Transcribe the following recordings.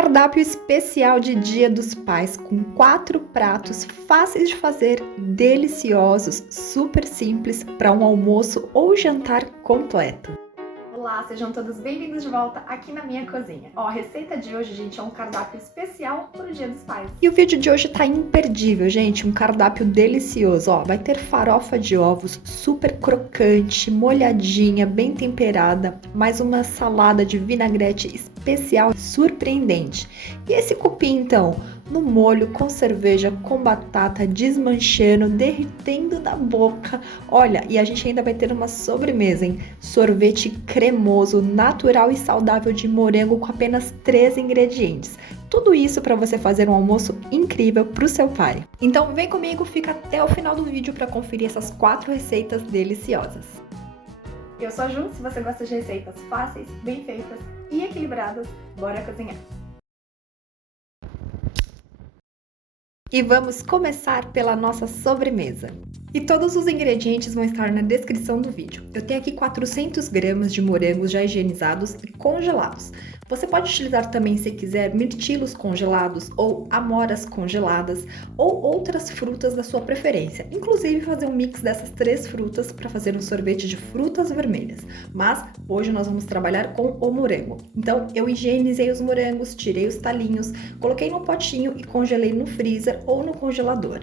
Cardápio especial de Dia dos Pais com 4 pratos fáceis de fazer, deliciosos, super simples para um almoço ou jantar completo. Olá, sejam todos bem-vindos de volta aqui na minha cozinha. Ó, a receita de hoje, gente, é um cardápio especial para o Dia dos Pais. E o vídeo de hoje tá imperdível, gente, um cardápio delicioso, ó, vai ter farofa de ovos super crocante, molhadinha, bem temperada, mais uma salada de vinagrete especial surpreendente. E esse cupim, então, no molho, com cerveja, com batata, desmanchando, derretendo na boca. Olha, e a gente ainda vai ter uma sobremesa, hein? Sorvete cremoso, natural e saudável de morango com apenas 3 ingredientes. Tudo isso para você fazer um almoço incrível para o seu pai. Então vem comigo, fica até o final do vídeo para conferir essas 4 receitas deliciosas. Eu sou a Ju, se você gosta de receitas fáceis, bem feitas e equilibradas, bora cozinhar! E vamos começar pela nossa sobremesa. E todos os ingredientes vão estar na descrição do vídeo. Eu tenho aqui 400 gramas de morangos já higienizados e congelados. Você pode utilizar também, se quiser, mirtilos congelados ou amoras congeladas ou outras frutas da sua preferência. Inclusive fazer um mix dessas 3 frutas para fazer um sorvete de frutas vermelhas. Mas hoje nós vamos trabalhar com o morango. Então eu higienizei os morangos, tirei os talinhos, coloquei num potinho e congelei no freezer ou no congelador.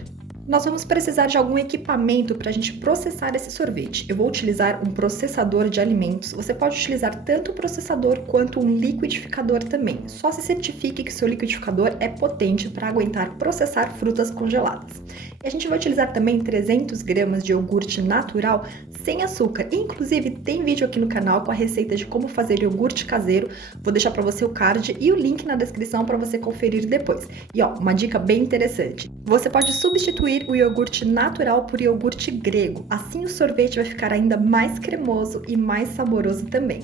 Nós vamos precisar de algum equipamento para a gente processar esse sorvete. Eu vou utilizar um processador de alimentos. Você pode utilizar tanto o processador quanto um liquidificador também. Só se certifique que seu liquidificador é potente para aguentar processar frutas congeladas. E a gente vai utilizar também 300 gramas de iogurte natural sem açúcar. Inclusive tem vídeo aqui no canal com a receita de como fazer iogurte caseiro. Vou deixar para você o card e o link na descrição para você conferir depois. E ó, uma dica bem interessante. Você pode substituir o iogurte natural por iogurte grego. Assim o sorvete vai ficar ainda mais cremoso e mais saboroso também.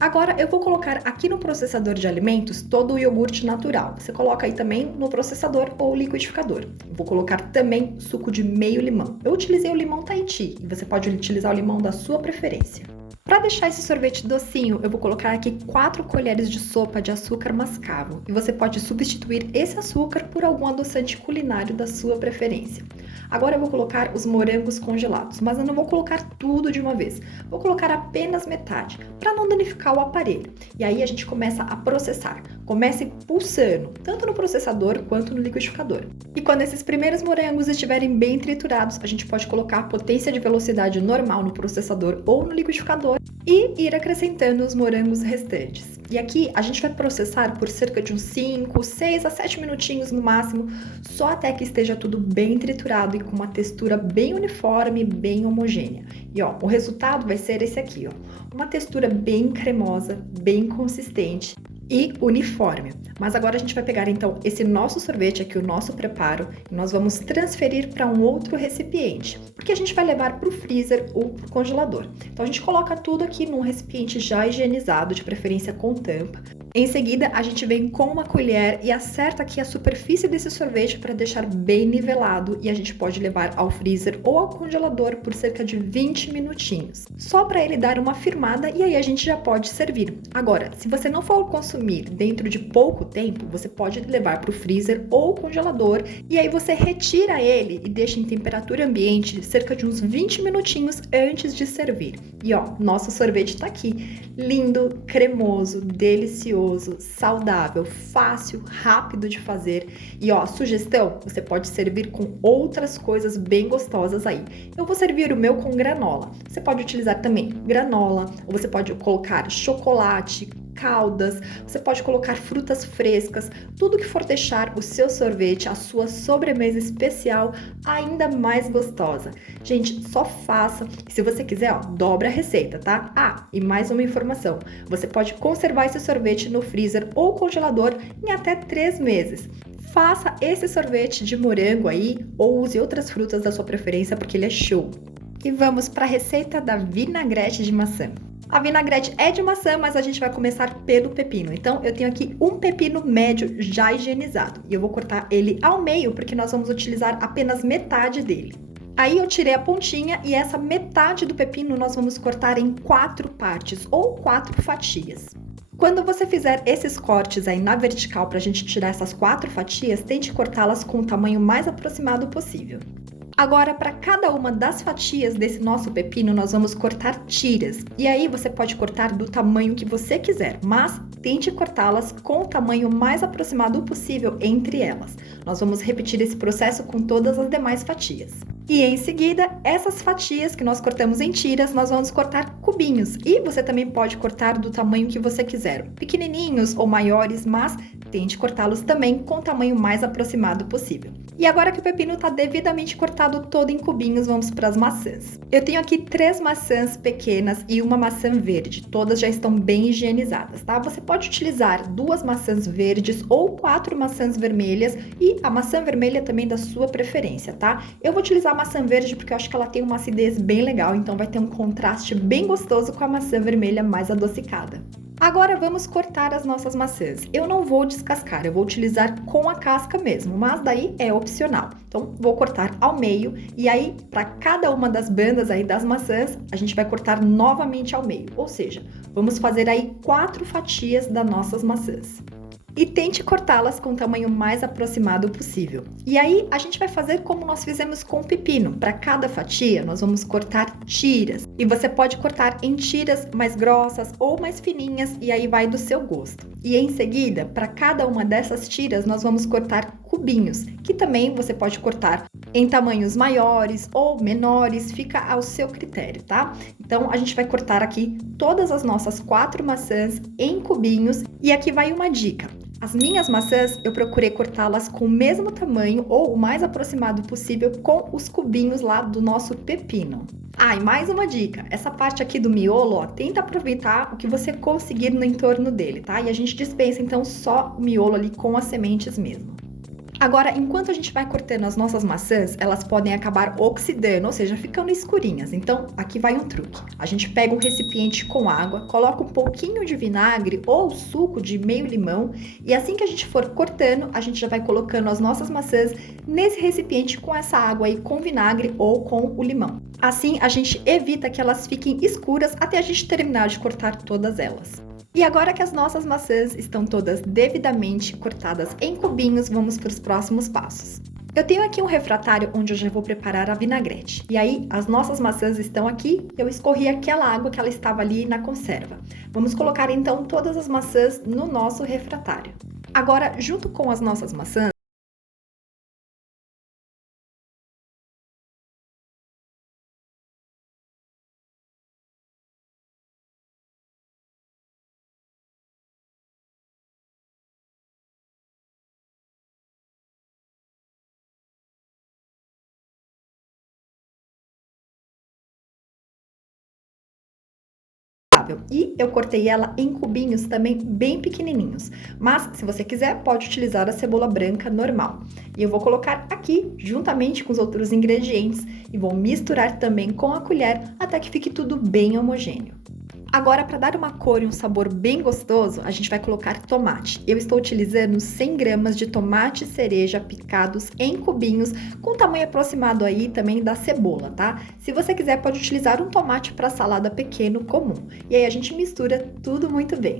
Agora eu vou colocar aqui no processador de alimentos todo o iogurte natural. Você coloca aí também no processador ou liquidificador. Vou colocar também suco de meio limão. Eu utilizei o limão Tahiti e você pode utilizar o limão da sua preferência. Para deixar esse sorvete docinho, eu vou colocar aqui 4 colheres de sopa de açúcar mascavo. E você pode substituir esse açúcar por algum adoçante culinário da sua preferência. Agora eu vou colocar os morangos congelados, mas eu não vou colocar tudo de uma vez. Vou colocar apenas metade, para não danificar o aparelho. E aí a gente começa a processar. Comece pulsando, tanto no processador quanto no liquidificador. E quando esses primeiros morangos estiverem bem triturados, a gente pode colocar a potência de velocidade normal no processador ou no liquidificador e ir acrescentando os morangos restantes. E aqui a gente vai processar por cerca de uns 5, 6 a 7 minutinhos no máximo, só até que esteja tudo bem triturado e com uma textura bem uniforme, bem homogênea. E ó, o resultado vai ser esse aqui, ó, uma textura bem cremosa, bem consistente e uniforme. Mas agora a gente vai pegar então esse nosso sorvete aqui, o nosso preparo, e nós vamos transferir para um outro recipiente, porque a gente vai levar para o freezer ou para o congelador. Então a gente coloca tudo aqui num recipiente já higienizado, de preferência com tampa. Em seguida, a gente vem com uma colher e acerta aqui a superfície desse sorvete para deixar bem nivelado e a gente pode levar ao freezer ou ao congelador por cerca de 20 minutinhos. Só para ele dar uma firmada e aí a gente já pode servir. Agora, se você não for consumir dentro de pouco tempo, você pode levar para o freezer ou congelador e aí você retira ele e deixa em temperatura ambiente cerca de uns 20 minutinhos antes de servir. E ó, nosso sorvete está aqui, lindo, cremoso, delicioso, saudável, fácil, rápido de fazer. E ó, sugestão, você pode servir com outras coisas bem gostosas aí. Eu vou servir o meu com granola. Você pode utilizar também granola, ou você pode colocar chocolate, caldas, você pode colocar frutas frescas, tudo que for deixar o seu sorvete, a sua sobremesa especial ainda mais gostosa. Gente, só faça. Se você quiser, ó, dobra a receita, tá? Ah, e mais uma informação. Você pode conservar esse sorvete no freezer ou congelador em até 3 meses. Faça esse sorvete de morango aí ou use outras frutas da sua preferência porque ele é show. E vamos para a receita da vinagrete de maçã. A vinagrete é de maçã, mas a gente vai começar pelo pepino. Então, eu tenho aqui um pepino médio já higienizado. E eu vou cortar ele ao meio, porque nós vamos utilizar apenas metade dele. Aí eu tirei a pontinha e essa metade do pepino nós vamos cortar em 4 partes, ou 4 fatias. Quando você fizer esses cortes aí na vertical para a gente tirar essas 4 fatias, tente cortá-las com o tamanho mais aproximado possível. Agora, para cada uma das fatias desse nosso pepino, nós vamos cortar tiras. E aí você pode cortar do tamanho que você quiser, mas tente cortá-las com o tamanho mais aproximado possível entre elas. Nós vamos repetir esse processo com todas as demais fatias. E em seguida, essas fatias que nós cortamos em tiras, nós vamos cortar cubinhos. E você também pode cortar do tamanho que você quiser, pequenininhos ou maiores, mas tente cortá-los também com o tamanho mais aproximado possível. E agora que o pepino está devidamente cortado todo em cubinhos, vamos para as maçãs. Eu tenho aqui 3 maçãs pequenas e uma maçã verde, todas já estão bem higienizadas, tá? Você pode utilizar 2 maçãs verdes ou 4 maçãs vermelhas e a maçã vermelha também da sua preferência, tá? Eu vou utilizar a maçã verde porque eu acho que ela tem uma acidez bem legal, então vai ter um contraste bem gostoso com a maçã vermelha mais adocicada. Agora vamos cortar as nossas maçãs. Eu não vou descascar, eu vou utilizar com a casca mesmo, mas daí é opcional. Então vou cortar ao meio e aí para cada uma das bandas aí das maçãs, a gente vai cortar novamente ao meio. Ou seja, vamos fazer aí 4 fatias das nossas maçãs. E tente cortá-las com o tamanho mais aproximado possível. E aí, a gente vai fazer como nós fizemos com o pepino. Para cada fatia, nós vamos cortar tiras. E você pode cortar em tiras mais grossas ou mais fininhas, e aí vai do seu gosto. E em seguida, para cada uma dessas tiras, nós vamos cortar cubinhos, que também você pode cortar em tamanhos maiores ou menores, fica ao seu critério, tá? Então, a gente vai cortar aqui todas as nossas 4 maçãs em cubinhos, e aqui vai uma dica. As minhas maçãs, eu procurei cortá-las com o mesmo tamanho ou o mais aproximado possível com os cubinhos lá do nosso pepino. Ah, e mais uma dica, essa parte aqui do miolo, ó, tenta aproveitar o que você conseguir no entorno dele, tá? E a gente dispensa então só o miolo ali com as sementes mesmo. Agora, enquanto a gente vai cortando as nossas maçãs, elas podem acabar oxidando, ou seja, ficando escurinhas. Então, aqui vai um truque. A gente pega um recipiente com água, coloca um pouquinho de vinagre ou suco de meio limão e assim que a gente for cortando, a gente já vai colocando as nossas maçãs nesse recipiente com essa água aí com vinagre ou com o limão. Assim, a gente evita que elas fiquem escuras até a gente terminar de cortar todas elas. E agora que as nossas maçãs estão todas devidamente cortadas em cubinhos, vamos para os próximos passos. Eu tenho aqui um refratário onde eu já vou preparar a vinagrete. E aí, as nossas maçãs estão aqui, eu escorri aquela água que ela estava ali na conserva. Vamos colocar então todas as maçãs no nosso refratário. Agora, junto com as nossas maçãs, e eu cortei ela em cubinhos também bem pequenininhos. Mas, se você quiser, pode utilizar a cebola branca normal. E eu vou colocar aqui, juntamente com os outros ingredientes, e vou misturar também com a colher até que fique tudo bem homogêneo. Agora, para dar uma cor e um sabor bem gostoso, a gente vai colocar tomate. Eu estou utilizando 100 gramas de tomate cereja picados em cubinhos, com tamanho aproximado aí também da cebola, tá? Se você quiser, pode utilizar um tomate para salada pequeno comum. E aí a gente mistura tudo muito bem.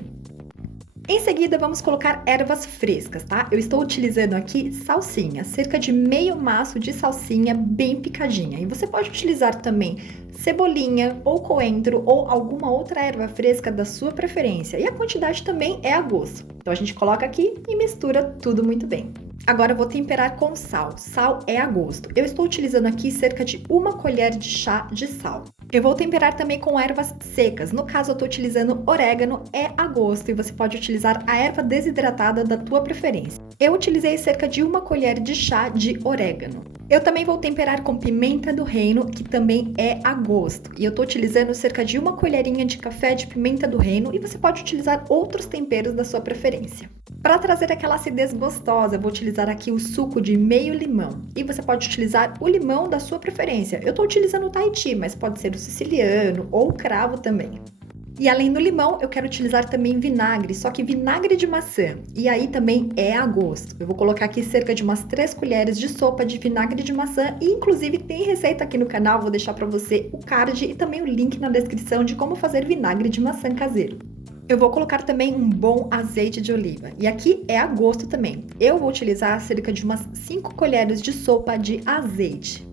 Em seguida, vamos colocar ervas frescas, tá? Eu estou utilizando aqui salsinha, cerca de meio maço de salsinha bem picadinha. E você pode utilizar também cebolinha ou coentro ou alguma outra erva fresca da sua preferência. E a quantidade também é a gosto. Então a gente coloca aqui e mistura tudo muito bem. Agora eu vou temperar com sal. Sal é a gosto. Eu estou utilizando aqui cerca de 1 colher de chá de sal. Eu vou temperar também com ervas secas. No caso, eu estou utilizando orégano, é a gosto. E você pode utilizar a erva desidratada da tua preferência. Eu utilizei cerca de 1 colher de chá de orégano. Eu também vou temperar com pimenta do reino, que também é a gosto. E eu estou utilizando cerca de 1 colherinha de café de pimenta do reino. E você pode utilizar outros temperos da sua preferência. Para trazer aquela acidez gostosa, eu vou utilizar aqui o suco de meio limão. E você pode utilizar o limão da sua preferência. Eu estou utilizando o Tahiti, mas pode ser o siciliano ou o cravo também. E além do limão, eu quero utilizar também vinagre, só que vinagre de maçã. E aí também é a gosto. Eu vou colocar aqui cerca de umas 3 colheres de sopa de vinagre de maçã. E inclusive tem receita aqui no canal, vou deixar para você o card e também o link na descrição de como fazer vinagre de maçã caseiro. Eu vou colocar também um bom azeite de oliva. E aqui é a gosto também. Eu vou utilizar cerca de umas 5 colheres de sopa de azeite.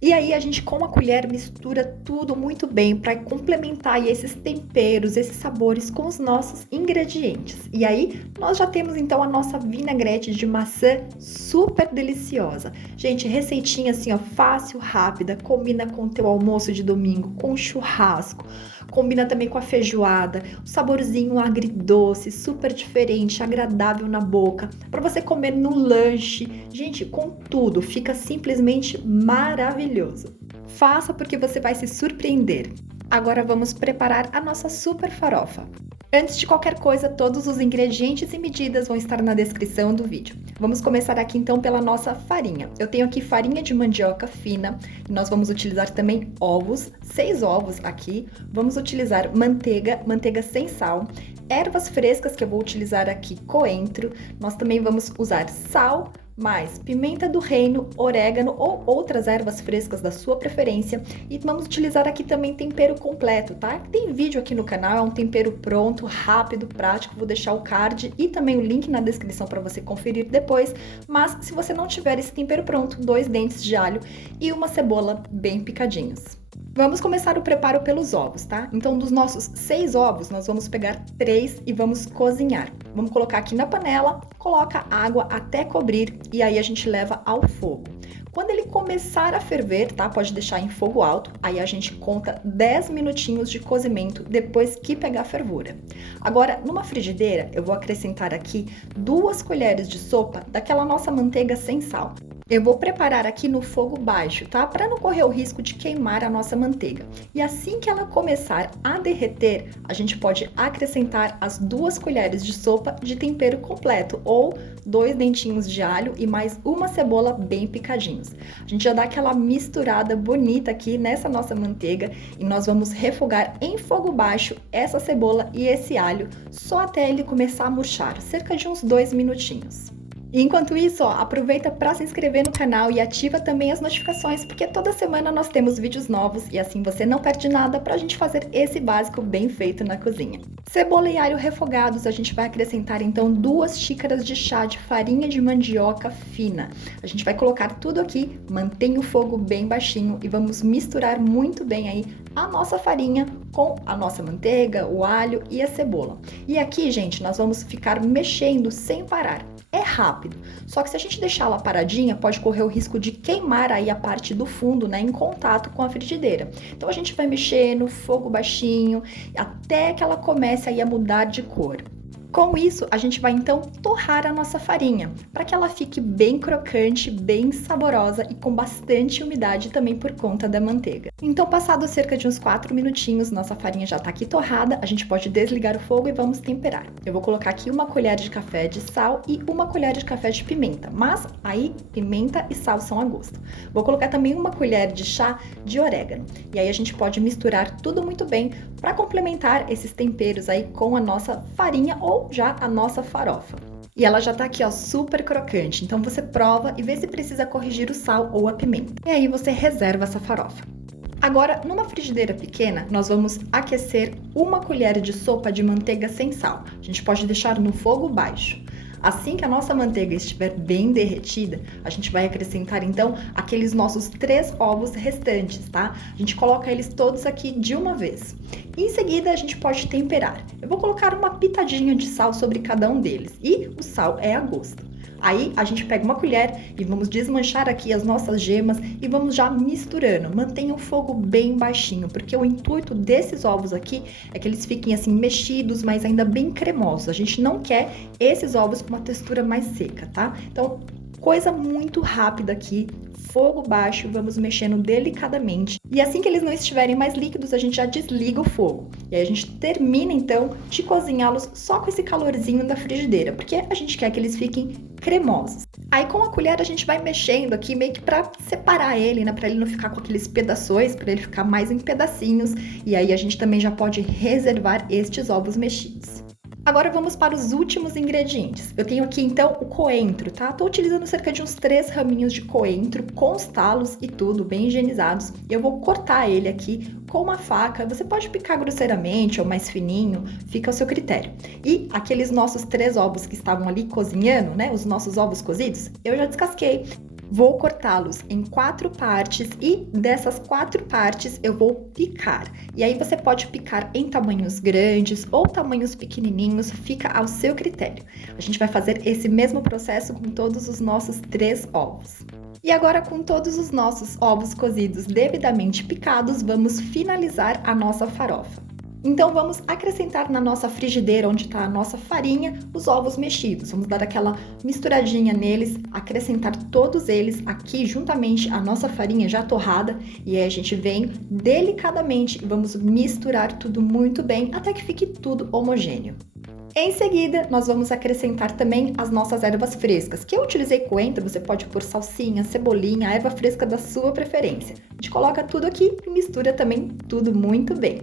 E aí a gente com a colher mistura tudo muito bem para complementar aí esses temperos, esses sabores com os nossos ingredientes. E aí nós já temos então a nossa vinagrete de maçã super deliciosa. Gente, receitinha assim ó, fácil, rápida, combina com o teu almoço de domingo, com churrasco, combina também com a feijoada, um saborzinho agridoce, super diferente, agradável na boca, para você comer no lanche. Gente, com tudo, fica simplesmente maravilhoso. Faça porque você vai se surpreender. Agora vamos preparar a nossa super farofa. Antes de qualquer coisa, todos os ingredientes e medidas vão estar na descrição do vídeo. Vamos começar aqui então pela nossa farinha. Eu tenho aqui farinha de mandioca fina, e nós vamos utilizar também ovos, 6 ovos aqui. Vamos utilizar manteiga sem sal, ervas frescas que eu vou utilizar aqui, coentro. Nós também vamos usar sal, mais pimenta do reino, orégano ou outras ervas frescas da sua preferência. E vamos utilizar aqui também tempero completo, tá? Tem vídeo aqui no canal, é um tempero pronto, rápido, prático. Vou deixar o card e também o link na descrição para você conferir depois. Mas se você não tiver esse tempero pronto, 2 dentes de alho e uma cebola bem picadinhos. Vamos começar o preparo pelos ovos, tá? Então, dos nossos 6 ovos, nós vamos pegar 3 e vamos cozinhar. Vamos colocar aqui na panela, coloca água até cobrir e aí a gente leva ao fogo. Quando ele começar a ferver, tá? Pode deixar em fogo alto, aí a gente conta 10 minutinhos de cozimento depois que pegar fervura. Agora, numa frigideira, eu vou acrescentar aqui 2 colheres de sopa daquela nossa manteiga sem sal. Eu vou preparar aqui no fogo baixo, tá? Para não correr o risco de queimar a nossa manteiga. E assim que ela começar a derreter, a gente pode acrescentar as 2 colheres de sopa de tempero completo ou 2 dentinhos de alho e mais uma cebola bem picadinhos. A gente já dá aquela misturada bonita aqui nessa nossa manteiga e nós vamos refogar em fogo baixo essa cebola e esse alho só até ele começar a murchar, cerca de uns 2 minutinhos. E enquanto isso, ó, aproveita para se inscrever no canal e ativa também as notificações, porque toda semana nós temos vídeos novos e assim você não perde nada para a gente fazer esse básico bem feito na cozinha. Cebola e alho refogados, a gente vai acrescentar então 2 xícaras de chá de farinha de mandioca fina. A gente vai colocar tudo aqui, mantém o fogo bem baixinho e vamos misturar muito bem aí a nossa farinha com a nossa manteiga, o alho e a cebola. E aqui, gente, nós vamos ficar mexendo sem parar. É rápido, só que se a gente deixar ela paradinha, pode correr o risco de queimar aí a parte do fundo, né, em contato com a frigideira. Então a gente vai mexendo, fogo baixinho, até que ela comece aí a mudar de cor. Com isso, a gente vai então torrar a nossa farinha, para que ela fique bem crocante, bem saborosa e com bastante umidade também por conta da manteiga. Então, passado cerca de uns 4 minutinhos, nossa farinha já tá aqui torrada, a gente pode desligar o fogo e vamos temperar. Eu vou colocar aqui 1 colher de café de sal e 1 colher de café de pimenta, mas aí pimenta e sal são a gosto. Vou colocar também 1 colher de chá de orégano. E aí a gente pode misturar tudo muito bem para complementar esses temperos aí com a nossa farinha ou já a nossa farofa. E ela já tá aqui, ó, super crocante. Então você prova e vê se precisa corrigir o sal ou a pimenta. E aí você reserva essa farofa. Agora, numa frigideira pequena, nós vamos aquecer 1 colher de sopa de manteiga sem sal. A gente pode deixar no fogo baixo. Assim que a nossa manteiga estiver bem derretida, a gente vai acrescentar então aqueles nossos 3 ovos restantes, tá? A gente coloca eles todos aqui de uma vez. Em seguida, a gente pode temperar. Eu vou colocar uma pitadinha de sal sobre cada um deles e o sal é a gosto. Aí a gente pega 1 colher e vamos desmanchar aqui as nossas gemas e vamos já misturando. Mantenha o fogo bem baixinho, porque o intuito desses ovos aqui é que eles fiquem assim mexidos, mas ainda bem cremosos. A gente não quer esses ovos com uma textura mais seca, tá? Então, coisa muito rápida aqui, fogo baixo, vamos mexendo delicadamente. E assim que eles não estiverem mais líquidos, a gente já desliga o fogo. E aí a gente termina então de cozinhá-los só com esse calorzinho da frigideira, porque a gente quer que eles fiquem cremosos. Aí com a colher a gente vai mexendo aqui meio que para separar ele, né, para ele não ficar com aqueles pedaços, para ele ficar mais em pedacinhos. E aí a gente também já pode reservar estes ovos mexidos. Agora vamos para os últimos ingredientes. Eu tenho aqui então o coentro, tá? Tô utilizando cerca de uns 3 raminhos de coentro com os talos e tudo bem higienizados. Eu vou cortar ele aqui com uma faca. Você pode picar grosseiramente ou mais fininho, fica ao seu critério. E aqueles nossos 3 ovos que estavam ali cozinhando, né? Os nossos ovos cozidos, eu já descasquei. Vou cortá-los em 4 partes e dessas 4 partes eu vou picar. E aí você pode picar em tamanhos grandes ou tamanhos pequenininhos, fica ao seu critério. A gente vai fazer esse mesmo processo com todos os nossos 3 ovos. E agora, com todos os nossos ovos cozidos devidamente picados, vamos finalizar a nossa farofa. Então, vamos acrescentar na nossa frigideira, onde está a nossa farinha, os ovos mexidos. Vamos dar aquela misturadinha neles, acrescentar todos eles aqui juntamente à nossa farinha já torrada. E aí a gente vem delicadamente e vamos misturar tudo muito bem até que fique tudo homogêneo. Em seguida, nós vamos acrescentar também as nossas ervas frescas, que eu utilizei coentro, você pode pôr salsinha, cebolinha, a erva fresca da sua preferência. A gente coloca tudo aqui e mistura também tudo muito bem.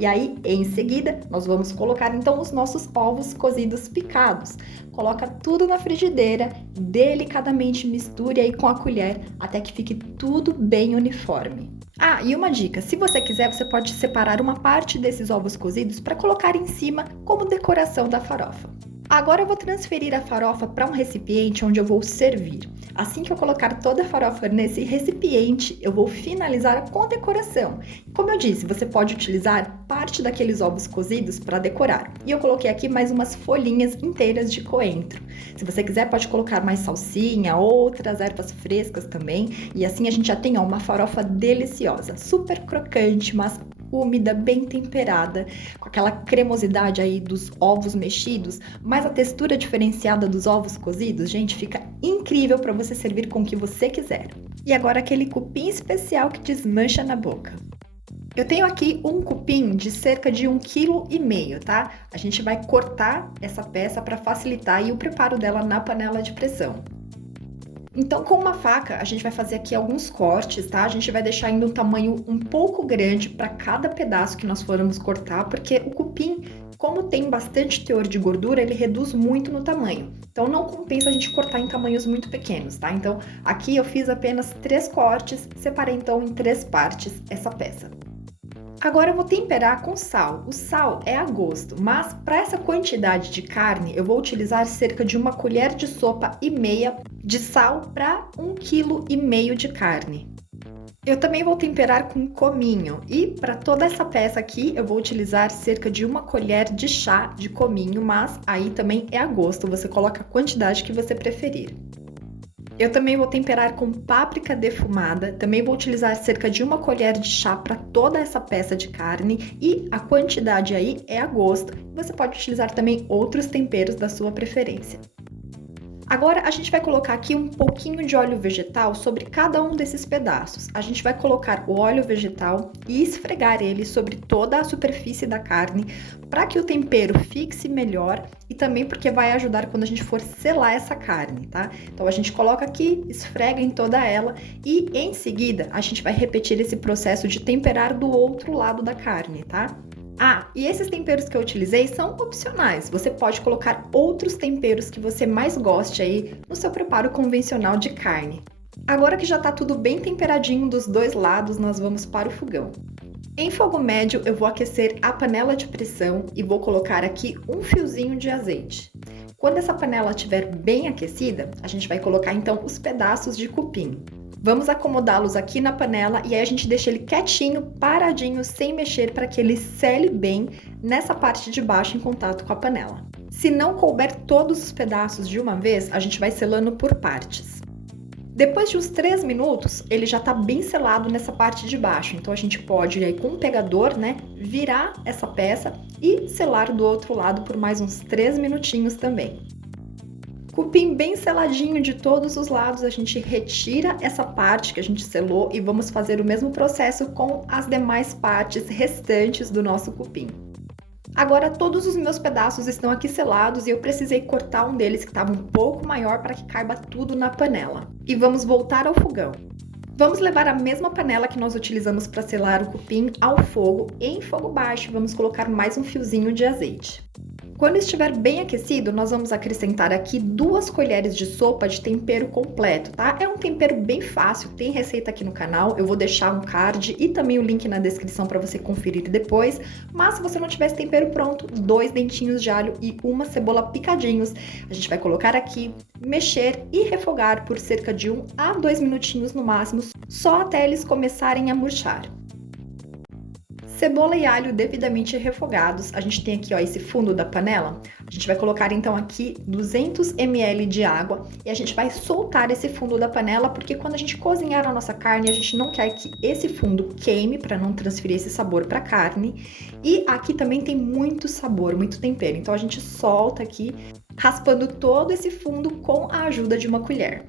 E aí, em seguida, nós vamos colocar então os nossos ovos cozidos picados. Coloca tudo na frigideira, delicadamente misture aí com a colher até que fique tudo bem uniforme. Ah, e uma dica, se você quiser, você pode separar uma parte desses ovos cozidos para colocar em cima como decoração da farofa. Agora eu vou transferir a farofa para um recipiente onde eu vou servir. Assim que eu colocar toda a farofa nesse recipiente, eu vou finalizar com a decoração. Como eu disse, você pode utilizar parte daqueles ovos cozidos para decorar. E eu coloquei aqui mais umas folhinhas inteiras de coentro. Se você quiser, pode colocar mais salsinha, outras ervas frescas também. E assim a gente já tem uma farofa deliciosa, super crocante, mas úmida, bem temperada, com aquela cremosidade aí dos ovos mexidos, mas a textura diferenciada dos ovos cozidos, gente, fica incrível para você servir com o que você quiser. E agora aquele cupim especial que desmancha na boca. Eu tenho aqui um cupim de cerca de 1,5 kg, tá? A gente vai cortar essa peça para facilitar aí o preparo dela na panela de pressão. Então, com uma faca, a gente vai fazer aqui alguns cortes, tá? A gente vai deixar ainda um tamanho um pouco grande para cada pedaço que nós formos cortar, porque o cupim, como tem bastante teor de gordura, ele reduz muito no tamanho. Então, não compensa a gente cortar em tamanhos muito pequenos, tá? Então, aqui eu fiz apenas 3 cortes, separei então em 3 partes essa peça. Agora eu vou temperar com sal. O sal é a gosto, mas para essa quantidade de carne eu vou utilizar cerca de 1,5 colher de sopa de sal para 1,5 kg de carne. Eu também vou temperar com cominho e para toda essa peça aqui eu vou utilizar cerca de 1 colher de chá de cominho, mas aí também é a gosto, você coloca a quantidade que você preferir. Eu também vou temperar com páprica defumada, também vou utilizar cerca de 1 colher de chá para toda essa peça de carne e a quantidade aí é a gosto. Você pode utilizar também outros temperos da sua preferência. Agora a gente vai colocar aqui um pouquinho de óleo vegetal sobre cada um desses pedaços. A gente vai colocar o óleo vegetal e esfregar ele sobre toda a superfície da carne para que o tempero fixe melhor e também porque vai ajudar quando a gente for selar essa carne, tá? Então a gente coloca aqui, esfrega em toda ela e em seguida a gente vai repetir esse processo de temperar do outro lado da carne, tá? Ah, e esses temperos que eu utilizei são opcionais. Você pode colocar outros temperos que você mais goste aí no seu preparo convencional de carne. Agora que já tá tudo bem temperadinho dos dois lados, nós vamos para o fogão. Em fogo médio, eu vou aquecer a panela de pressão e vou colocar aqui um fiozinho de azeite. Quando essa panela estiver bem aquecida, a gente vai colocar então os pedaços de cupim. Vamos acomodá-los aqui na panela e aí a gente deixa ele quietinho, paradinho, sem mexer, para que ele sele bem nessa parte de baixo em contato com a panela. Se não couber todos os pedaços de uma vez, a gente vai selando por partes. Depois de uns 3 minutos, ele já está bem selado nessa parte de baixo, então a gente pode ir aí com um pegador, né, virar essa peça e selar do outro lado por mais uns 3 minutinhos também. Cupim bem seladinho de todos os lados, a gente retira essa parte que a gente selou e vamos fazer o mesmo processo com as demais partes restantes do nosso cupim. Agora todos os meus pedaços estão aqui selados e eu precisei cortar um deles que estava um pouco maior para que caiba tudo na panela. E vamos voltar ao fogão. Vamos levar a mesma panela que nós utilizamos para selar o cupim ao fogo, em fogo baixo, vamos colocar mais um fiozinho de azeite. Quando estiver bem aquecido, nós vamos acrescentar aqui 2 colheres de sopa de tempero completo, tá? É um tempero bem fácil, tem receita aqui no canal, eu vou deixar um card e também o link na descrição para você conferir depois. Mas se você não tiver esse tempero pronto, 2 dentinhos de alho e uma cebola picadinhos. A gente vai colocar aqui, mexer e refogar por cerca de 1 a 2 minutinhos no máximo, só até eles começarem a murchar. Cebola e alho devidamente refogados, a gente tem aqui ó, esse fundo da panela, a gente vai colocar então aqui 200 ml de água e a gente vai soltar esse fundo da panela porque quando a gente cozinhar a nossa carne, a gente não quer que esse fundo queime para não transferir esse sabor para a carne. E aqui também tem muito sabor, muito tempero, então a gente solta aqui, raspando todo esse fundo com a ajuda de uma colher.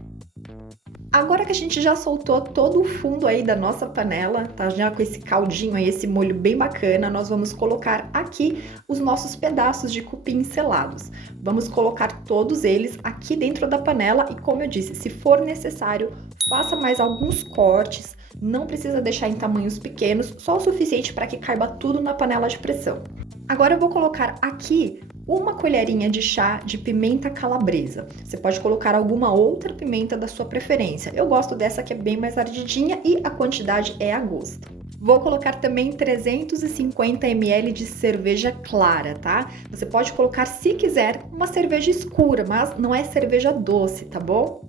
Agora que a gente já soltou todo o fundo aí da nossa panela, tá? Já com esse caldinho aí, esse molho bem bacana, nós vamos colocar aqui os nossos pedaços de cupim selados. Vamos colocar todos eles aqui dentro da panela e, como eu disse, se for necessário, faça mais alguns cortes. Não precisa deixar em tamanhos pequenos, só o suficiente para que caiba tudo na panela de pressão. Agora eu vou colocar aqui uma colherinha de chá de pimenta calabresa. Você pode colocar alguma outra pimenta da sua preferência. Eu gosto dessa que é bem mais ardidinha e a quantidade é a gosto. Vou colocar também 350 ml de cerveja clara, tá? Você pode colocar, se quiser, uma cerveja escura, mas não é cerveja doce, tá bom?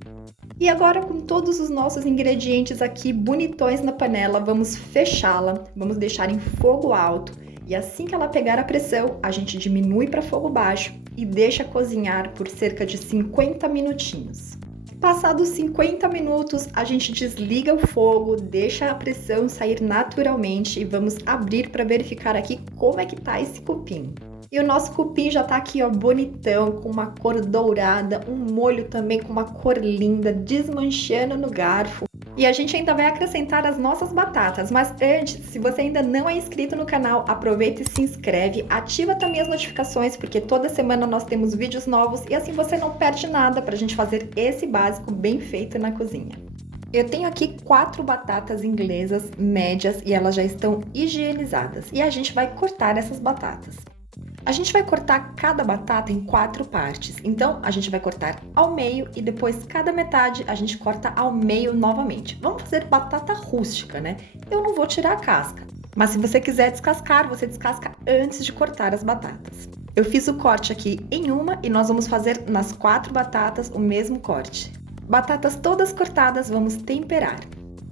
E agora, com todos os nossos ingredientes aqui bonitões na panela, vamos fechá-la, vamos deixar em fogo alto. E assim que ela pegar a pressão, a gente diminui para fogo baixo e deixa cozinhar por cerca de 50 minutinhos. Passados 50 minutos, a gente desliga o fogo, deixa a pressão sair naturalmente e vamos abrir para verificar aqui como é que tá esse cupim. E o nosso cupim já tá aqui, ó, bonitão, com uma cor dourada, um molho também com uma cor linda, desmanchando no garfo. E a gente ainda vai acrescentar as nossas batatas, mas antes, se você ainda não é inscrito no canal, aproveita e se inscreve, ativa também as notificações, porque toda semana nós temos vídeos novos e assim você não perde nada pra gente fazer esse básico bem feito na cozinha. Eu tenho aqui 4 batatas inglesas médias e elas já estão higienizadas e a gente vai cortar essas batatas. A gente vai cortar cada batata em 4 partes, então a gente vai cortar ao meio e depois cada metade a gente corta ao meio novamente. Vamos fazer batata rústica, né? Eu não vou tirar a casca, mas se você quiser descascar, você descasca antes de cortar as batatas. Eu fiz o corte aqui em uma e nós vamos fazer nas 4 batatas o mesmo corte. Batatas todas cortadas, vamos temperar.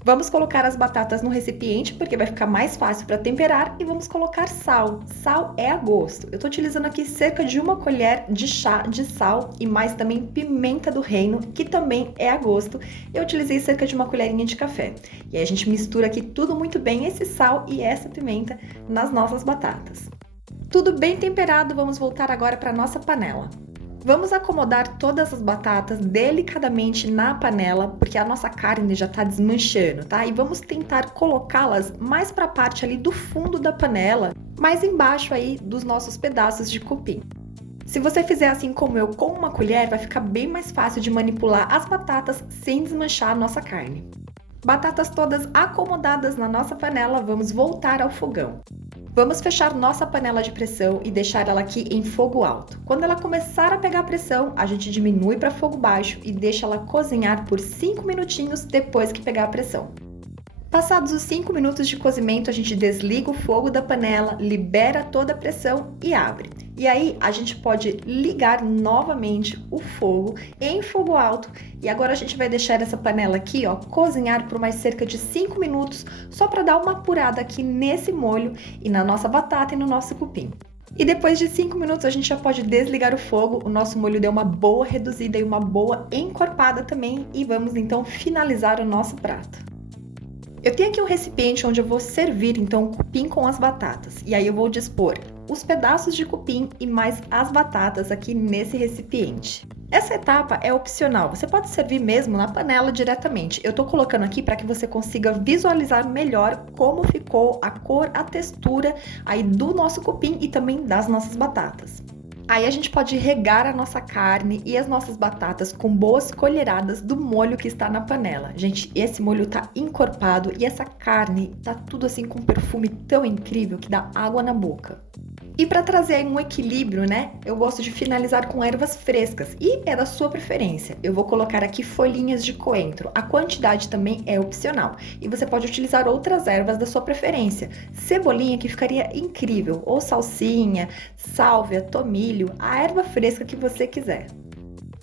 Vamos colocar as batatas no recipiente, porque vai ficar mais fácil para temperar, e vamos colocar sal. Sal é a gosto. Eu estou utilizando aqui cerca de 1 colher de chá de sal e mais também pimenta do reino, que também é a gosto. Eu utilizei cerca de 1 colherinha de café. E aí a gente mistura aqui tudo muito bem, esse sal e essa pimenta, nas nossas batatas. Tudo bem temperado, vamos voltar agora para a nossa panela. Vamos acomodar todas as batatas delicadamente na panela, porque a nossa carne já está desmanchando, tá? E vamos tentar colocá-las mais para a parte ali do fundo da panela, mais embaixo aí dos nossos pedaços de cupim. Se você fizer assim como eu, com uma colher, vai ficar bem mais fácil de manipular as batatas sem desmanchar a nossa carne. Batatas todas acomodadas na nossa panela, vamos voltar ao fogão. Vamos fechar nossa panela de pressão e deixar ela aqui em fogo alto. Quando ela começar a pegar pressão, a gente diminui para fogo baixo e deixa ela cozinhar por 5 minutinhos depois que pegar a pressão. Passados os 5 minutos de cozimento, a gente desliga o fogo da panela, libera toda a pressão e abre. E aí a gente pode ligar novamente o fogo em fogo alto e agora a gente vai deixar essa panela aqui, ó, cozinhar por mais cerca de 5 minutos, só para dar uma apurada aqui nesse molho e na nossa batata e no nosso cupim. E depois de 5 minutos a gente já pode desligar o fogo, o nosso molho deu uma boa reduzida e uma boa encorpada também e vamos então finalizar o nosso prato. Eu tenho aqui um recipiente onde eu vou servir então o cupim com as batatas e aí eu vou dispor os pedaços de cupim e mais as batatas aqui nesse recipiente. Essa etapa é opcional, você pode servir mesmo na panela diretamente. Eu tô colocando aqui para que você consiga visualizar melhor como ficou a cor, a textura aí do nosso cupim e também das nossas batatas. Aí a gente pode regar a nossa carne e as nossas batatas com boas colheradas do molho que está na panela. Gente, esse molho tá encorpado e essa carne tá tudo assim com um perfume tão incrível que dá água na boca. E para trazer aí um equilíbrio, né? Eu gosto de finalizar com ervas frescas e é da sua preferência. Eu vou colocar aqui folhinhas de coentro. A quantidade também é opcional e você pode utilizar outras ervas da sua preferência. Cebolinha que ficaria incrível, ou salsinha, sálvia, tomilho, a erva fresca que você quiser.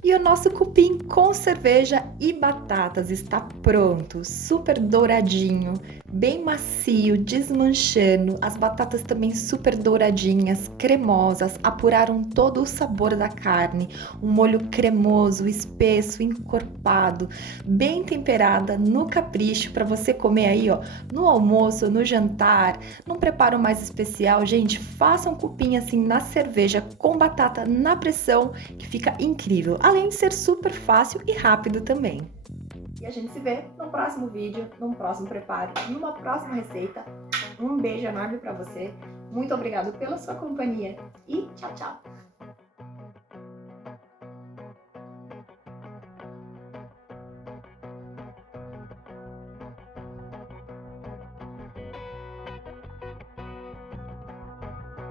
E o nosso cupim com cerveja e batatas está pronto, super douradinho, bem macio, desmanchando. As batatas também super douradinhas, cremosas, apuraram todo o sabor da carne. Um molho cremoso, espesso, encorpado, bem temperada, no capricho para você comer aí, ó, no almoço, no jantar, num preparo mais especial. Gente, faça um cupim assim na cerveja com batata na pressão, que fica incrível. Além de ser super fácil e rápido também. E a gente se vê no próximo vídeo, num próximo preparo, numa próxima receita. Um beijo enorme para você. Muito obrigado pela sua companhia e tchau, tchau!